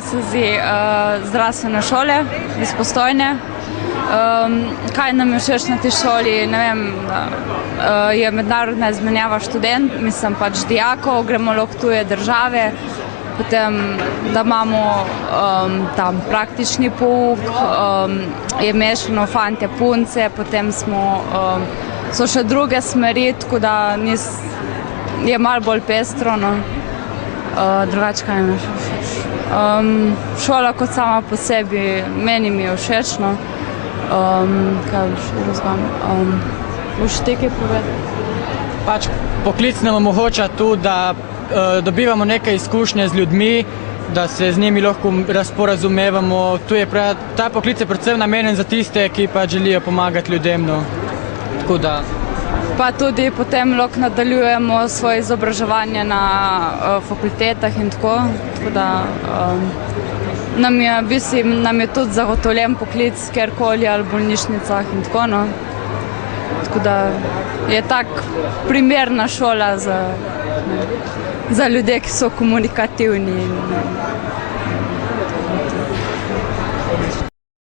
Se zdi zdravstvene šole iz Postojne. Kaj nam je všeč na tej šoli? Ne vem, je mednarodna izmenjava pač dijakov, gremo lahko tuje države, potem, da imamo tam praktični pouk, je mešano fantje, punce, potem so še druge smeri, tako da je malo bolj pestro, no. Drugače, kaj mi je še všeč? Šola kot sama po sebi, meni mi je všeč, no. Kaj bi še razgledam? Boš ti kaj povedati? Pač poklic nam omogoča tu, da dobivamo neke izkušnje z ljudmi, da se z njimi lahko razporazumevamo. Ta poklic je predvsem namenjen za tiste, ki pa želijo pomagati ljudem, no. Tako da... Pa tudi potem lahko nadaljujemo svoje izobraževanje na fakultetah in tako da nam je tudi zagotovljen poklic kjerkoli ali v bolnišnicah in tako, no. Tako da je tak primerna šola za ljudje, ki so komunikativni.